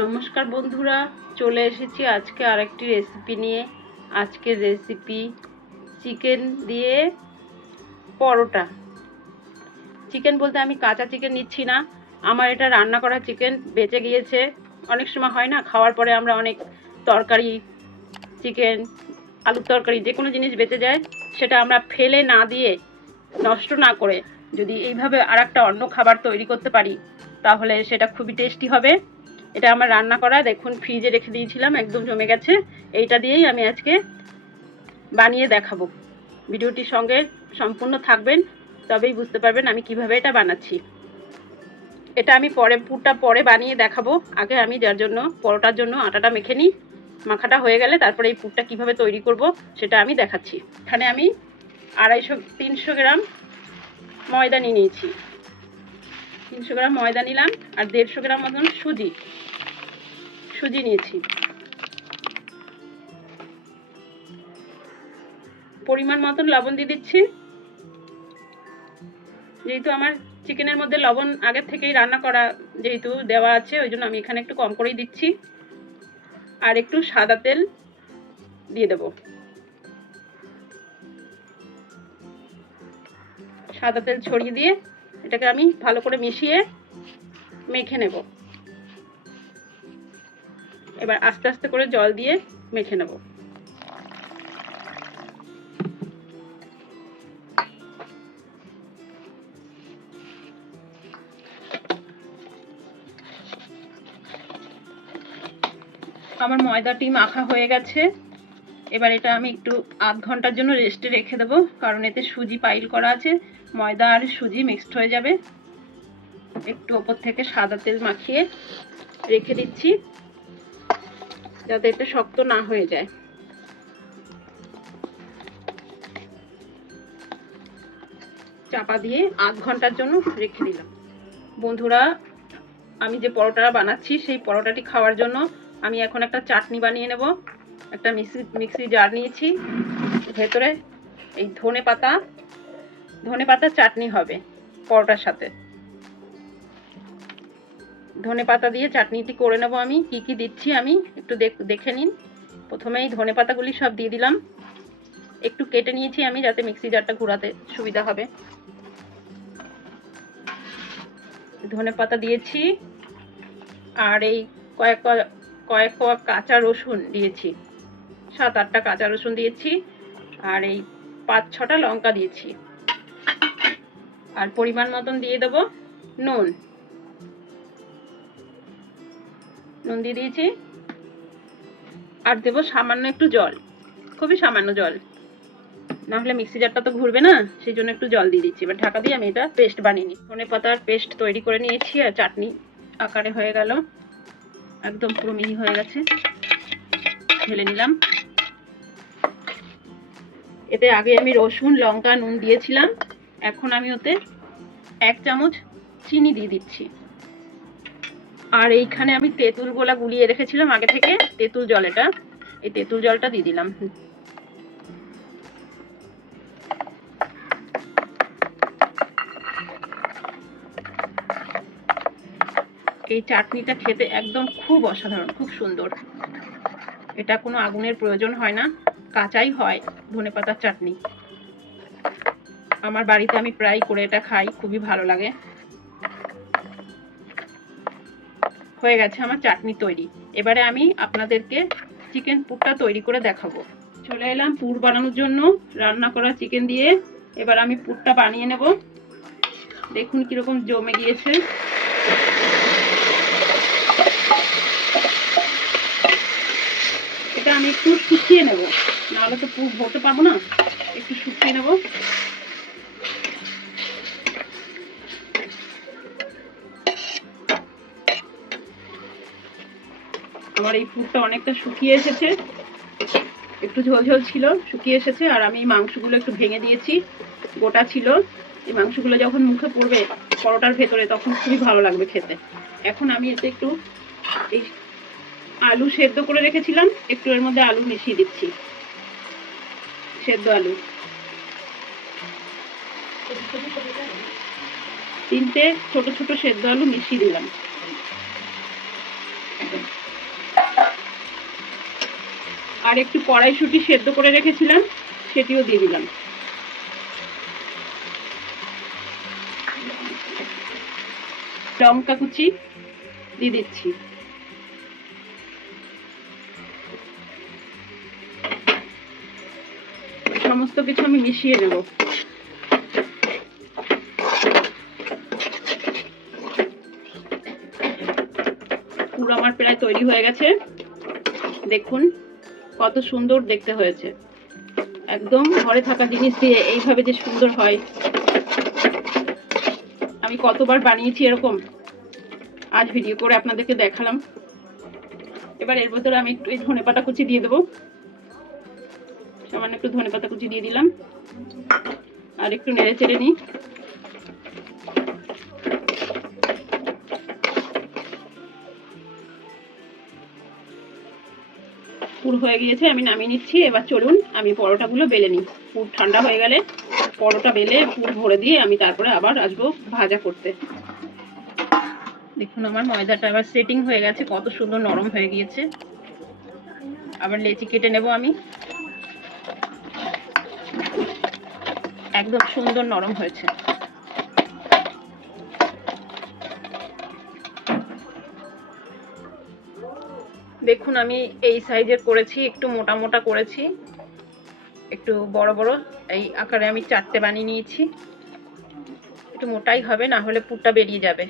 নমস্কার বন্ধুরা, চলে এসেছি আজকে আরেকটি রেসিপি নিয়ে। আজকের রেসিপি চিকেন দিয়ে পরোটা। চিকেন বলতে আমি কাঁচা চিকেন নিচ্ছি না, আমার এটা রান্না করা চিকেন বেঁচে গিয়েছে। অনেক সময় হয় না, খাওয়ার পরে আমরা অনেক তরকারি, চিকেন, আলুর তরকারি, যে কোনো জিনিস বেঁচে যায়, সেটা আমরা ফেলে না দিয়ে, নষ্ট না করে যদি এইভাবে আরেকটা অন্য খাবার তৈরি করতে পারি, তাহলে সেটা খুবই টেস্টি হবে। এটা আমার রান্না করা, দেখুন ফ্রিজে রেখে দিয়েছিলাম, একদম জমে গেছে। এইটা দিয়েই আমি আজকে বানিয়ে দেখাবো। ভিডিওটির সঙ্গে সম্পূর্ণ থাকবেন, তবেই বুঝতে পারবেন আমি কিভাবে এটা বানাচ্ছি। এটা আমি পুরটা পরে বানিয়ে দেখাবো। আগে আমি যার জন্য পরোটার জন্য আটাটা মেখে নিই। মাখাটা হয়ে গেলে তারপরে এই পুরটা কিভাবে তৈরি করব সেটা আমি দেখাচ্ছি। এখানে আমি 300 গ্রাম ময়দা নিয়ে নিয়েছি। 300 গ্রাম ময়দা নিলাম, আর 150 গ্রাম মতন সুজি নিয়েছি। পরিমাণ মতন লবণ দিয়ে দিচ্ছি। যেহেতু আমার চিকেনের মধ্যে লবণ আগের থেকেই রান্না করা যেহেতু দেওয়া আছে, ওই জন্য আমি এখানে একটু কম করেই দিচ্ছি। আর একটু সাদা তেল দিয়ে দেব। সাদা তেল ছড়িয়ে দিয়ে এটাকে আমি ভালো করে মিশিয়ে মেখে নেব। এবার আস্তে আস্তে করে জল দিয়ে মেখে নেব। আমার ময়দাটি মাখা হয়ে গেছে। এবার এটা আমি একটু আধ ঘন্টার জন্য রেস্টে রেখে দেবো, কারণ এতে সুজি পাইল করা আছে, ময়দা আর সুজি মিক্সড হয়ে যাবে। একটু ওপর থেকে সাদা তেল মাখিয়ে রেখে দিচ্ছি, যাতে এটা শক্ত না হয়ে যায়। চাপা দিয়ে আধ ঘন্টার জন্য রেখে দিলাম। বন্ধুরা, আমি যে পরোটা বানাচ্ছি সেই পরোটাটি খাওয়ার জন্য আমি এখন একটা চাটনি বানিয়ে নেব। একটা মিক্সি জার নিয়েছি, ভেতরে এই ধনে পাতা চাটনি হবে পরোটার সাথে। ধনে পাতা দিয়ে চাটনিটি করে নেব। আমি কি কি দিচ্ছি আমি একটু দেখে নিন। প্রথমেই ধনে পাতাগুলি সব দিয়ে দিলাম। একটু কেটে নিয়েছি আমি, যাতে মিক্সি জারটা ঘোরাতে সুবিধা হবে। ধনে পাতা দিয়েছি, আর এই কয়েক কাঁচা রসুন দিয়েছি। 7-8টা কাঁচা রসুন দিয়েছি, আর এই 5-6টা লঙ্কা দিয়েছি। আর পরিমাণ মতন দিয়ে দেবো নুন দিয়ে দিয়েছি। আর দেবো সামান্য একটু জল, খুবই সামান্য জল, না হলে মিক্সি জারটা তো ঘুরবে না, সেই জন্য একটু জল দিয়ে দিচ্ছি। এবার ঢাকা দিয়ে আমি এটা পেস্ট বানিয়ে নিই। ধনে পাতার পেস্ট তৈরি করে নিয়েছি, আর চাটনি আকারে হয়ে গেল, একদম পুরো মিহি হয়ে গেছে। ঢেলে নিলাম। এতে আগে আমি রসুন, লঙ্কা, নুন দিয়েছিলাম। এখন আমি ওতে 1 চামচ চিনি দিয়ে দিচ্ছি। আর এইখানে আমি তেঁতুল গোলা গুলিয়ে রেখেছিলাম আগে থেকে, তেঁতুল জল, এটা এই তেঁতুল জলটা দিয়ে দিলাম। এই চাটনিটা খেতে একদম খুব অসাধারণ, খুব সুন্দর। এটা কোনো আগুনের প্রয়োজন হয় না, কাঁচাই হয় ধনেপাতার চাটনি। আমার বাড়িতে আমি প্রায় করে এটা খাই, খুবই ভালো লাগে। হয়ে গেছে আমার চাটনি তৈরি। এবারে আমি আপনাদেরকে চিকেন পুরটা তৈরি করে দেখাবো। চলে এলাম পুর বানানোর জন্য রান্না করা চিকেন দিয়ে। এবার আমি পুরটা বানিয়ে নেব। দেখুন কিরকম জমে গিয়েছে। এটা আমি একটু শুকিয়ে নেব, নাহলে তো পুর ভরতে পারবো না। একটু শুকিয়ে নেব। আমার এই পুরটা অনেকটা শুকিয়ে এসেছে, একটু ঝোলঝোল ছিল, শুকিয়ে এসেছে। আর আমি এই মাংসগুলো একটু ভেঙে দিয়েছি, গোটা ছিল। এই মাংসগুলো যখন মুখে পড়বে পরোটার ভেতরে, তখন খুবই ভালো লাগবে খেতে। এখন আমি এতে একটু এই আলু সেদ্ধ করে রেখেছিলাম, একটু এর মধ্যে আলু মিশিয়ে দিচ্ছি, সেদ্ধ আলু। 3টে ছোট ছোট সেদ্ধ আলু মিশিয়ে দিলাম। আর একটু কড়াইশুঁটি সেদ্ধ করে রেখেছিলাম, সেটিও দিয়ে দিলাম। লঙ্কা কুচি দিয়ে দিচ্ছি। সমস্ত কিছু আমি মিশিয়ে নেব। পুরো আমার প্রায় তৈরি হয়ে গেছে। দেখুন কত সুন্দর দেখতে হয়েছে। একদম ঘরে থাকা জিনিস দিয়ে এইভাবে যে সুন্দর হয়, আমি কতবার বানিয়েছি এরকম, আজ ভিডিও করে আপনাদেরকে দেখালাম। এবার এর ভেতরে আমি একটু ধনেপাতা কুচি দিয়ে দেবো। সামান্য একটু ধনেপাতা কুচি দিয়ে দিলাম, আর একটু নেড়ে চেড়ে নিই। পুর হয়ে গিয়েছে, আমি নামিয়ে নিচ্ছি। এবার চলুন আমি পরোটাগুলো বেলে নিই। পুর ঠান্ডা হয়ে গেলে পরোটা বেলে পুর ভরে দিয়ে আমি তারপরে আবার আসবো ভাজা করতে। দেখুন আমার ময়দাটা এবার সেটিং হয়ে গেছে, কত সুন্দর নরম হয়ে গিয়েছে। আবার লেচি কেটে নেব আমি। একদম সুন্দর নরম হয়েছে। দেখুন আমি এই সাইজের করেছি, একটু মোটা মোটা করেছি, একটু বড় বড় এই আকারে আমি 4টে বানিয়ে নিয়েছি। একটু মোটাই হবে, না হলে পুরটা বেরিয়ে যাবে।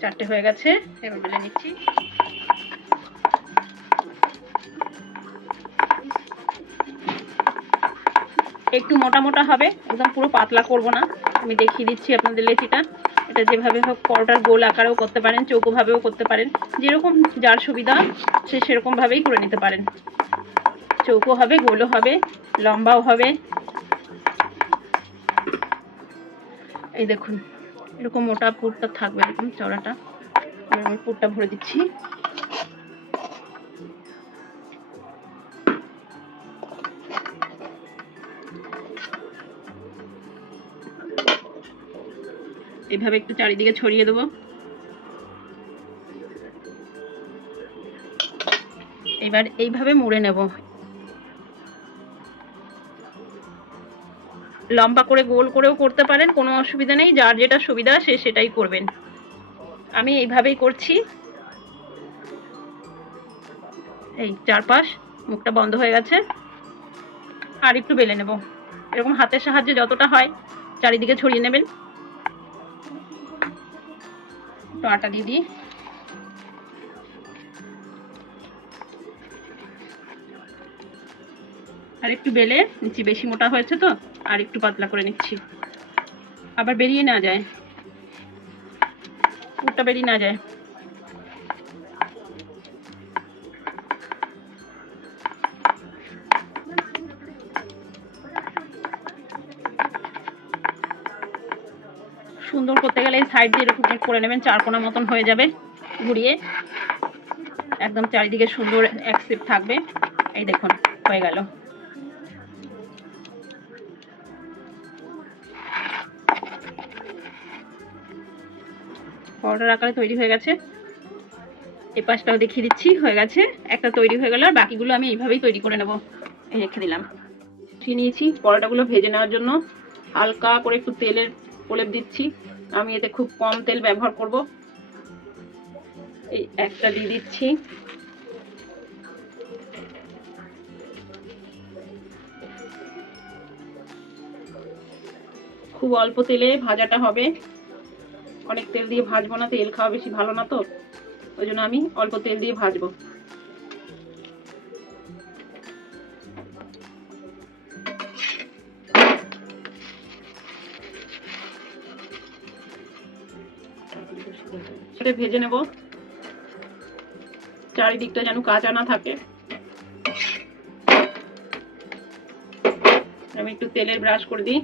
4টে হয়ে গেছে, এবার বেলে নিচ্ছি। একটু মোটা মোটা হবে, একদম পুরো পাতলা করব না। আমি দেখিয়ে দিচ্ছি আপনাদের লেচিটা। এটা যেভাবে হোক পরোটার গোল আকারেও করতে পারেন, চৌকোভাবেও করতে পারেন, যেরকম যার সুবিধা সে সেরকমভাবেই করে নিতে পারেন। চৌকো হবে, গোলও হবে, লম্বাও হবে। এই দেখুন এরকম মোটা পুরটা থাকবে, এরকম চওড়াটা। আমি পুরটা ভরে দিচ্ছি। এভাবে একটু চারিদিকে ছড়িয়ে দেবো। এবার এইভাবে মুড়ে নেব। লম্বা করে গোল করেও করতে পারেন, কোনো অসুবিধা নেই। যার যেটা সুবিধা সে সেটাই করবেন। আমি এইভাবেই করছি। এই চারপাশ মুখটা বন্ধ হয়ে গেছে, আর একটু বেলে নেব। এরকম হাতের সাহায্যে যতটা হয় চারিদিকে ছড়িয়ে নেবেন। একটু আটা দিয়ে দিই। আর একটু বেলে নিচ্ছি, বেশি মোটা হয়েছে তো আর একটু পাতলা করে নিচ্ছি, আবার বেরিয়ে না যায়, পুরটা বেরিয়ে না যায়। সুন্দর করতে গেলে এই সাইড দিয়ে এরকম করে নেবেন, 4 কোণা মতন হয়ে যাবে ঘুরিয়ে। একদম চারিদিকে সুন্দর এক শেপ থাকবে। এই দেখুন হয়ে গেল। পরোটার আকারে তৈরি হয়ে গেছে। এই পাশটাও দেখিয়ে দিচ্ছি, হয়ে গেছে। একটা তৈরি হয়ে গেল, আর বাকিগুলো আমি এইভাবেই তৈরি করে নেব। এই রেখে দিলাম। নিয়েছি পরোটাগুলো ভেজে নেওয়ার জন্য হালকা করে একটু তেলের প্রলেপ দিচ্ছি। আমি এতে খুব কম তেল ব্যবহার করব। এই একটা দিয়ে দিচ্ছি। খুব অল্প তেলে ভাজাটা হবে, অনেক তেল দিয়ে ভাজবো না, তেল খাওয়া বেশি ভালো না তো, ওই জন্য আমি অল্প তেল দিয়ে ভাজবো। ভেজে নেব, চারিদিকটা যেন কাঁচা না থাকে। আমি একটু তেলের ব্রাশ করে দিই।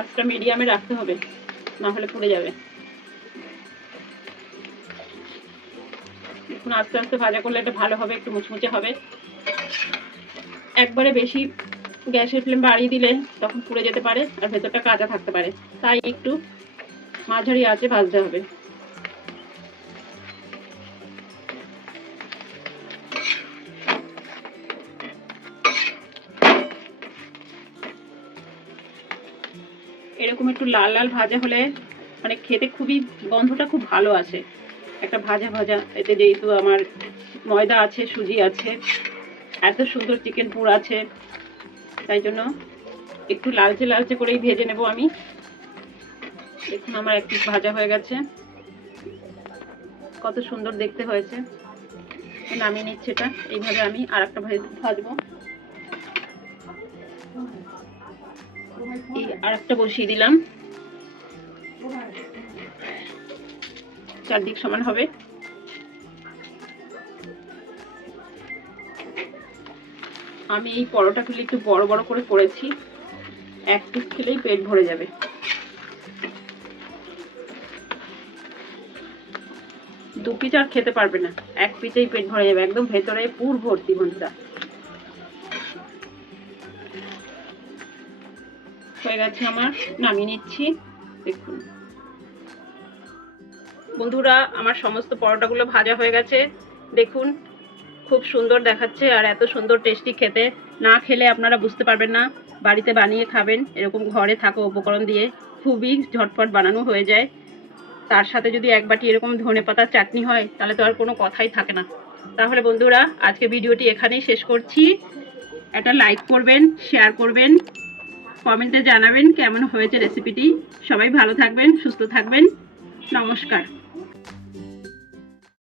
আঁচটা মিডিয়ামে রাখতে হবে, না হলে পুড়ে যাবে। এখন আস্তে আস্তে ভাজা করলে এটা ভালো হবে, একটু মুচমুচে হবে। একবারে বেশি গ্যাসের ফ্লেম বাড়িয়ে দিলে তখন পুড়ে যেতে পারে আর ভেতরটা কাঁচা থাকতে পারে, তাই একটু মাঝারি আঁচে ভাজতে হবে। এরকম একটু লাল লাল ভাজা হলে মানে খেতে খুবই গন্ধটা খুব ভালো আসে। একটা ভাজা ভাজা, এতে যেহেতু আমার ময়দা আছে, সুজি আছে, এত সুন্দর চিকেন পুর আছে, তাই জন্য একটু লালচে লালচে করেই ভেজে নেব আমি। দেখুন আমার এক পিস ভাজা হয়ে গেছে, কত সুন্দর দেখতে হয়েছে। নামিয়ে নিচ্ছে এটা। এইভাবে আমি আর একটা ভাজবো। এই আর একটা বসিয়ে দিলাম, চারদিক সমান হবে। আমি এই পরোটাগুলি একটু বড় বড় করে করেছি, এক পিস খেলেই পেট ভরে যাবে। দু পিস আর খেতে পারবে না, এক পিসেই পেট ভরে যাবে, একদম ভেতরে পুর ভর্তি। বন্ধুরা হয়ে গেছে আমার, নামিয়ে নিচ্ছি। দেখুন বন্ধুরা আমার সমস্ত পরোটাগুলো ভাজা হয়ে গেছে। দেখুন খুব সুন্দর দেখাচ্ছে আর এত সুন্দর টেস্টি খেতে। না খেলে আপনারা বুঝতে পারবেন না। বাড়িতে বানিয়ে খাবেন, এরকম ঘরে থাকা উপকরণ দিয়ে খুবই ঝটপট বানানো হয়ে যায়। তার সাথে যদি এক বাটি এরকম ধনেপাতার চাটনি হয় তাহলে তো আর কোনো কথাই থাকে না। তাহলে বন্ধুরা আজকে ভিডিওটি এখানেই শেষ করছি। একটা লাইক করবেন, শেয়ার করবেন, কমেন্টে জানাবেন কেমন হয়েছে রেসিপিটি। সবাই ভালো থাকবেন, সুস্থ থাকবেন। নমস্কার।